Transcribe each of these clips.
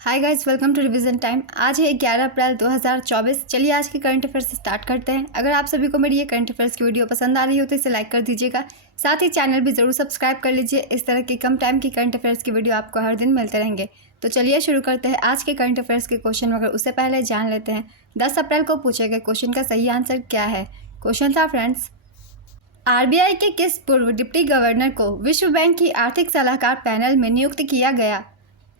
Hi guys, welcome to revision time. आज है 11 अप्रैल 2024। चलिए आज के करंट अफेयर्स से स्टार्ट करते हैं। अगर आप सभी को मेरी ये करंट अफेयर्स की वीडियो पसंद आ रही हो तो इसे लाइक कर दीजिएगा। साथ ही चैनल भी ज़रूर सब्सक्राइब कर लीजिए। इस तरह की कम टाइम की करंट अफेयर्स की वीडियो आपको हर दिन मिलते रहेंगे। तो चलिए शुरू करते हैं आज के करंट अफेयर्स के क्वेश्चन। मगर उससे पहले जान लेते हैं 10 अप्रैल को पूछे गए क्वेश्चन का सही आंसर क्या है। क्वेश्चन था फ्रेंड्स, आरबीआई के किस पूर्व डिप्टी गवर्नर को विश्व बैंक की आर्थिक सलाहकार पैनल में नियुक्त किया गया।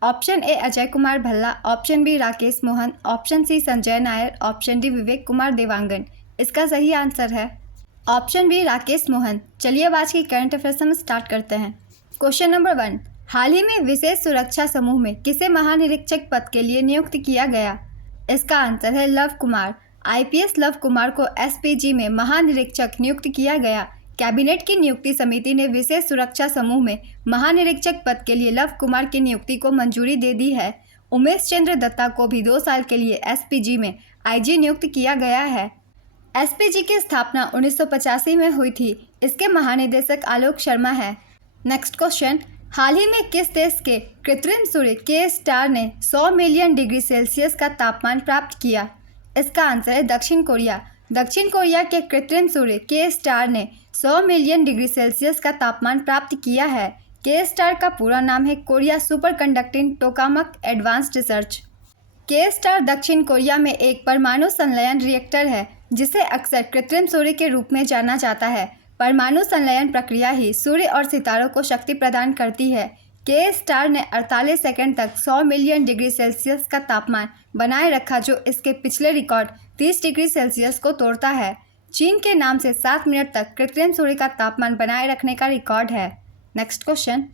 Option A Ajay Kumar Bhalla, option B Rakesh Mohan, option C Sanjay Nair, option D Vivek Kumar Dewangan. इसका सही आंसर है ऑप्शन बी राकेश मोहन। चलिए अब आज की करंट अफेयर्स हम स्टार्ट करते हैं। क्वेश्चन नंबर 1, हाल ही में विशेष सुरक्षा समूह में किसे महानिरीक्षक पद के लिए नियुक्त किया गया। इसका आंसर है love Kumar. IPS love Kumar को एसपीजी में महानिरीक्षक नियुक्त किया गया। कैबिनेट की नियुक्ति समिति ने विशेष सुरक्षा समूह में महानिरीक्षक पद के लिए लव कुमार की नियुक्ति को मंजूरी दे दी है। उमेश चंद्र दत्ता को भी 2 साल के लिए एसपीजी में आईजी नियुक्त किया गया है। एसपीजी की स्थापना 1985 में हुई थी। इसके महानिदेशक आलोक शर्मा है। नेक्स्ट क्वेश्चन, हाल ही में किस देश के कृत्रिम सूर्य के स्टार ने 100 मिलियन डिग्री सेल्सियस का तापमान प्राप्त किया। इसका आंसर है दक्षिण कोरिया। दक्षिण कोरिया के कृत्रिम सूर्य के स्टार ने 100 मिलियन डिग्री सेल्सियस का तापमान प्राप्त किया है। के स्टार का पूरा नाम है Korea super conducting tokamak advanced research. के स्टार दक्षिण कोरिया में एक परमाणु संलयन रिएक्टर है जिसे अक्सर कृत्रिम सूर्य के रूप में जाना जाता है। परमाणु संलयन प्रक्रिया ही सूर्य और सितारों को शक्ति प्रदान करती है। के स्टार ने 48 सेकंड तक 100 मिलियन डिग्री सेल्सियस का तापमान बनाए रखा, जो इसके पिछले रिकॉर्ड 30 डिग्री सेल्सियस को तोड़ता है। चीन के नाम से 7 मिनट तक कृत्रिम सूर्य का तापमान बनाए रखने का रिकॉर्ड है। नेक्स्ट क्वेश्चन,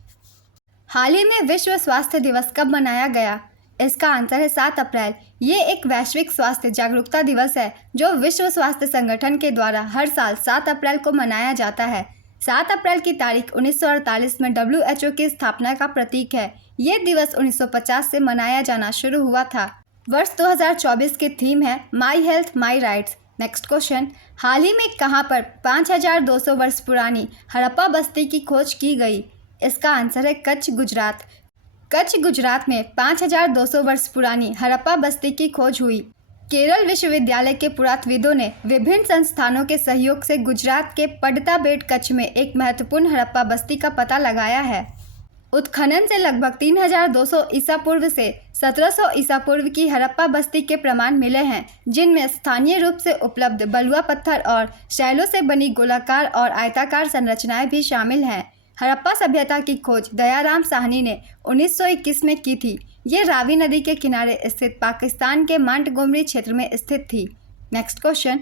हाल ही में विश्व स्वास्थ्य दिवस कब मनाया गया। इसका आंसर है 7 अप्रैल। ये एक वैश्विक स्वास्थ्य जागरूकता दिवस है जो विश्व स्वास्थ्य संगठन के द्वारा हर साल 7 अप्रैल को मनाया जाता है। 7 अप्रैल की तारीख 1948 में WHO की स्थापना का प्रतीक है। ये दिवस 1950 से मनाया जाना शुरू हुआ था। वर्ष 2024 की थीम है my health my rights. Next question, हाल ही में कहां पर 5200 वर्ष पुरानी हड़प्पा बस्ती की खोज की गई। इसका आंसर है कच्छ, गुजरात। कच्छ, गुजरात में 5200 वर्ष पुरानी हड़प्पा बस्ती की खोज हुई। केरल विश्वविद्यालय के पुरातत्वविदों ने विभिन्न संस्थानों के सहयोग से गुजरात के पड़ता बेट कच्छ में एक महत्वपूर्ण हड़प्पा बस्ती का पता लगाया है। उत्खनन से लगभग 3200 ईसा पूर्व से 1700 ईसा पूर्व की हड़प्पा बस्ती के प्रमाण मिले हैं, जिनमें स्थानीय रूप से उपलब्ध बलुआ पत्थर और शैलों से बनी गोलाकार और आयताकार संरचनाएं भी शामिल हैं। हड़प्पा सभ्यता की खोज दयाराम साहनी ने 1921 में की थी। ये रावी नदी के किनारे स्थित पाकिस्तान के मांटगोमरी क्षेत्र में स्थित थी। नेक्स्ट क्वेश्चन,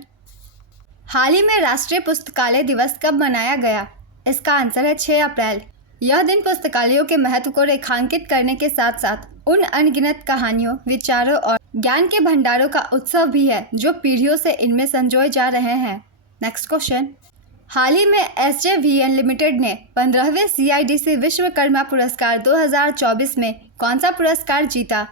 हाल ही में राष्ट्रीय पुस्तकालय दिवस कब मनाया गया। इसका आंसर है 6 अप्रैल। यह दिन पुस्तकालयों के महत्व को रेखांकित करने के साथ साथ उन अनगिनत कहानियों, विचारों और ज्ञान के भंडारों का उत्सव भी है जो पीढ़ियों से इनमें संजोए जा रहे हैं। नेक्स्ट क्वेश्चन, हाल ही में SJVN लिमिटेड ने 15वें CIDC विश्वकर्मा पुरस्कार 2024 में कौन सा पुरस्कार जीता।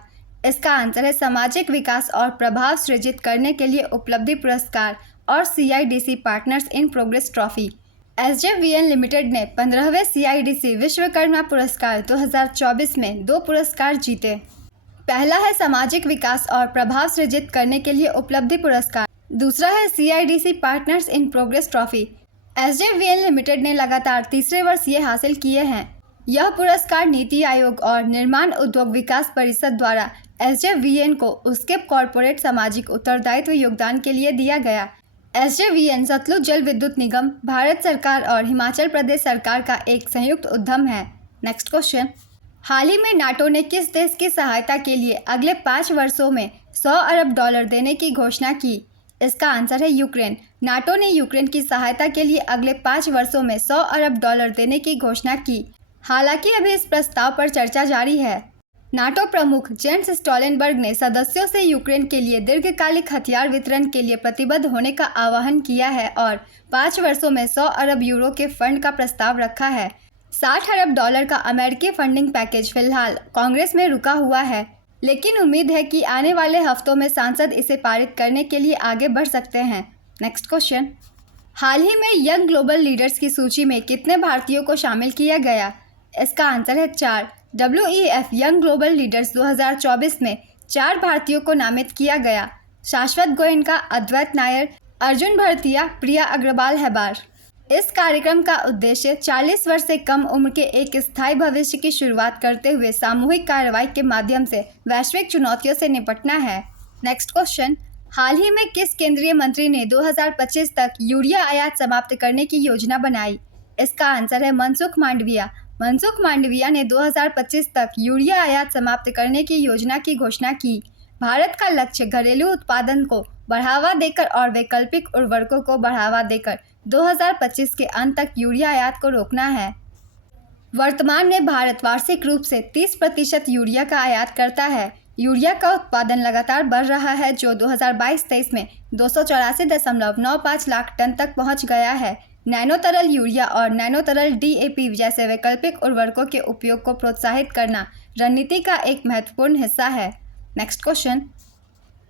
इसका आंसर है सामाजिक विकास और प्रभाव सृजित करने के लिए उपलब्धि पुरस्कार और CIDC partners in progress trophy. SJVN limited ने 15वें CIDC विश्वकर्मा पुरस्कार 2024 में 2 पुरस्कार जीते। पहला है सामाजिक विकास और प्रभाव सृजित करने के लिए उपलब्धि पुरस्कार, दूसरा है CIDC partners in progress trophy. SJVN limited ने लगातार तीसरे वर्ष ये हासिल किए हैं। यह पुरस्कार नीति आयोग और निर्माण उद्योग विकास परिषद द्वारा SJVN को उसके कॉरपोरेट सामाजिक उत्तरदायित्व योगदान के लिए दिया गया। SJVN सतलुज जल विद्युत निगम, भारत सरकार और हिमाचल प्रदेश सरकार का एक संयुक्त उद्यम है। नेक्स्ट क्वेश्चन, हाल ही में नाटो ने किस देश की सहायता के लिए अगले 5 वर्षों में $100 अरब देने की घोषणा की। इसका आंसर है यूक्रेन। नाटो ने यूक्रेन की सहायता के लिए अगले 5 वर्षों में $100 अरब देने की घोषणा की। हालांकि अभी इस प्रस्ताव पर चर्चा जारी है। नाटो प्रमुख जेंस स्टोल्टेनबर्ग ने सदस्यों से यूक्रेन के लिए दीर्घकालिक हथियार वितरण के लिए प्रतिबद्ध होने का आह्वान किया है और 5 वर्षों में 100 अरब यूरो के फंड का प्रस्ताव रखा है। $60 अरब का अमेरिकी फंडिंग पैकेज फिलहाल कांग्रेस में रुका हुआ है, लेकिन उम्मीद है कि आने वाले हफ्तों में सांसद इसे पारित करने के लिए आगे बढ़ सकते हैं। नेक्स्ट क्वेश्चन, हाल ही में यंग ग्लोबल लीडर्स की सूची में कितने भारतीयों को शामिल किया गया। इसका आंसर है 4। WEF यंग ग्लोबल लीडर्स 2024 में 4 भारतीयों को नामित किया गया। शाश्वत गोयनका, अद्वैत नायर, अर्जुन भरतिया, प्रिया अग्रवाल हेबार। इस कार्यक्रम का उद्देश्य 40 वर्ष से कम उम्र के एक स्थायी भविष्य की शुरुआत करते हुए सामूहिक कार्रवाई के माध्यम से वैश्विक चुनौतियों से निपटना है। नेक्स्ट क्वेश्चन, हाल ही में किस केंद्रीय मंत्री ने 2025 तक यूरिया आयात समाप्त करने की योजना बनाई? इसका आंसर है मनसुख मांडविया। मनसुख मांडविया ने 2025 तक यूरिया आयात समाप्त करने की योजना की घोषणा की। भारत का लक्ष्य घरेलू उत्पादन को बढ़ावा देकर और वैकल्पिक उर्वरकों को बढ़ावा देकर 2025 के अंत तक यूरिया आयात को रोकना है। वर्तमान में भारत वार्षिक रूप से 30% यूरिया का आयात करता है। यूरिया का उत्पादन लगातार बढ़ रहा है, जो 2022-23 में 284.95 लाख टन तक पहुंच गया है। नैनो तरल यूरिया और नैनो तरल DAP जैसे वैकल्पिक उर्वरकों के उपयोग को प्रोत्साहित करना रणनीति का एक महत्वपूर्ण हिस्सा है। Next question,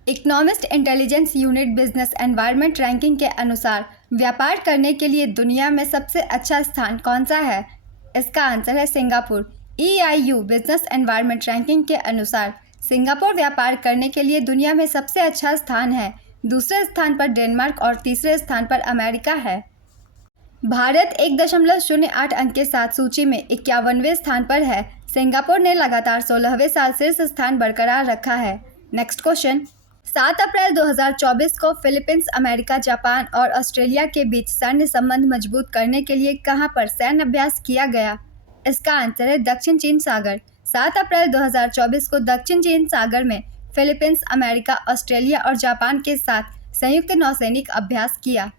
economist intelligence unit business environment ranking के अनुसार व्यापार करने के लिए दुनिया में सबसे अच्छा स्थान कौन सा है? इसका आंसर है Singapore. EIU business environment ranking के अनुसार सिंगापुर व्यापार करने के लिए दुनिया में सबसे अच्छा स्थान है। दूसरे स्थान पर डेनमार्क और तीसरे स्थान पर अमेरिका है। भारत 1.08 अंक के साथ सूची में 51वें स्थान पर है। सिंगापुर ने लगातार 16वें साल शीर्ष स्थान बरकरार रखा है। नेक्स्ट क्वेश्चन, 7 अप्रैल 2024 को फिलीपींस, अमेरिका, जापान और ऑस्ट्रेलिया के बीच सैन्य संबंध मजबूत करने के लिए कहां पर सैन्य अभ्यास किया गया? इसका आंसर है दक्षिण चीन सागर। 7 अप्रैल 2024 को दक्षिण चीन सागर में फिलीपींस, अमेरिका, ऑस्ट्रेलिया और जापान के साथ संयुक्त नौसैनिक अभ्यास किया।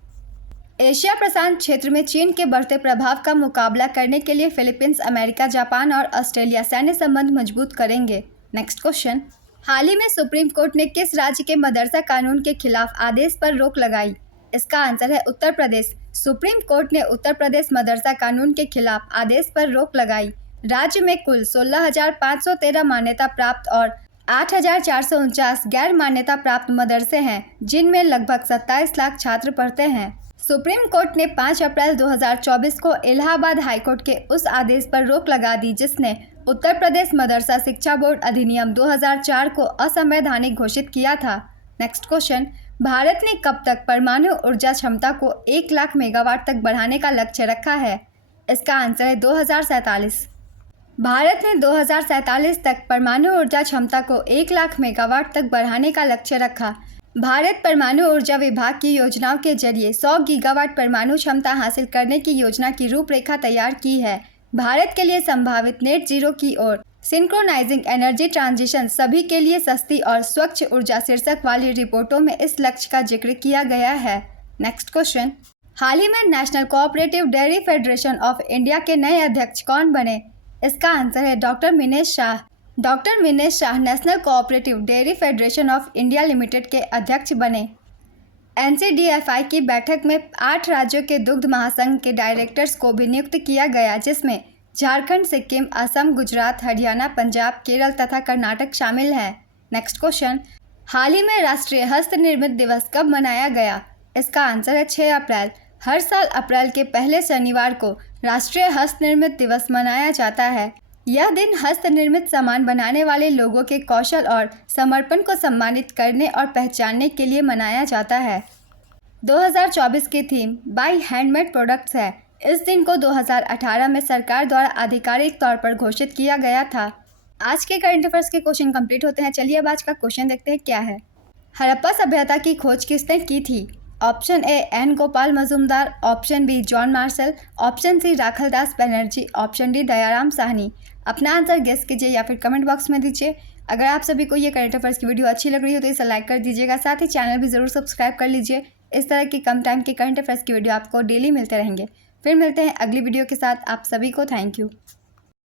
एशिया प्रशांत क्षेत्र में चीन के बढ़ते प्रभाव का मुकाबला करने के लिए फिलीपींस, अमेरिका, जापान और ऑस्ट्रेलिया सैन्य संबंध मजबूत करेंगे। नेक्स्ट क्वेश्चन, हाल ही में सुप्रीम कोर्ट ने किस राज्य के मदरसा कानून के खिलाफ आदेश पर रोक लगाई? इसका आंसर है उत्तर प्रदेश। सुप्रीम कोर्ट ने उत्तर प्रदेश मदरसा कानून के खिलाफ आदेश पर रोक लगाई। राज्य में कुल 16,513 मान्यता प्राप्त और 8,449 गैर मान्यता प्राप्त मदरसे हैं, जिनमें लगभग 27 लाख छात्र पढ़ते हैं। सुप्रीम कोर्ट ने 5 अप्रैल 2024 को इलाहाबाद हाईकोर्ट के उस आदेश पर रोक लगा दी जिसने उत्तर प्रदेश मदरसा शिक्षा बोर्ड अधिनियम 2004 को असंवैधानिक घोषित किया था। नेक्स्ट क्वेश्चन, भारत ने कब तक परमाणु ऊर्जा क्षमता को 1 लाख मेगावाट तक बढ़ाने का लक्ष्य रखा है? इसका आंसर है 2047। भारत ने 2047 तक परमाणु ऊर्जा क्षमता को 1 लाख मेगावाट तक बढ़ाने का लक्ष्य रखा। भारत परमाणु ऊर्जा विभाग की योजनाओं के जरिए 100 गीगावाट परमाणु क्षमता हासिल करने की योजना की रूपरेखा तैयार की है। भारत के लिए संभावित नेट जीरो की ओर सिंक्रोनाइजिंग एनर्जी ट्रांजिशन सभी के लिए सस्ती और स्वच्छ ऊर्जा शीर्षक वाली रिपोर्टों में इस लक्ष्य का जिक्र किया गया है। नेक्स्ट क्वेश्चन, हाल ही में national cooperative dairy federation of India के नए अध्यक्ष कौन बने? इसका आंसर है doctor Minesh Shah. Doctor Minesh Shah national cooperative dairy federation of India limited के अध्यक्ष बने। NCDFI की बैठक में 8 राज्यों के दुग्ध महासंघ के डायरेक्टर्स को भी नियुक्त किया गया, जिसमें झारखंड, सिक्किम, असम, गुजरात, हरियाणा, पंजाब, केरल तथा कर्नाटक शामिल हैं। नेक्स्ट क्वेश्चन, हाल ही में राष्ट्रीय हस्त निर्मित दिवस कब मनाया गया? इसका आंसर है 6 अप्रैल। हर साल अप्रैल के पहले शनिवार को राष्ट्रीय हस्त निर्मित दिवस मनाया जाता है। यह दिन हस्त निर्मित सामान बनाने वाले लोगों के कौशल और समर्पण को सम्मानित करने और पहचानने के लिए मनाया जाता है। 2024 की थीम बाय हैंडमेड प्रोडक्ट्स है। इस दिन को 2018 में सरकार द्वारा आधिकारिक तौर पर घोषित किया गया था। आज के करंट अफेयर्स के क्वेश्चन कंप्लीट होते हैं। चलिए अब आज का क्वेश्चन देखते हैं क्या है। हड़प्पा सभ्यता की खोज किसने की थी? Option A N Gopal Majumdar, option B John Marshall, option C Rakhaldas Banerjee, option D Dayaram Sahni. अपना आंसर गेस कीजिए या फिर कमेंट बॉक्स में दीजिए। अगर आप सभी को ये करंट अफेयर्स की वीडियो अच्छी लग रही हो तो इसे लाइक कर दीजिएगा, साथ ही चैनल भी ज़रूर सब्सक्राइब कर लीजिए। इस तरह की कम टाइम के करंट अफेयर्स की वीडियो आपको डेली मिलते रहेंगे। फिर मिलते हैं अगली वीडियो के साथ। आप सभी को थैंक यू।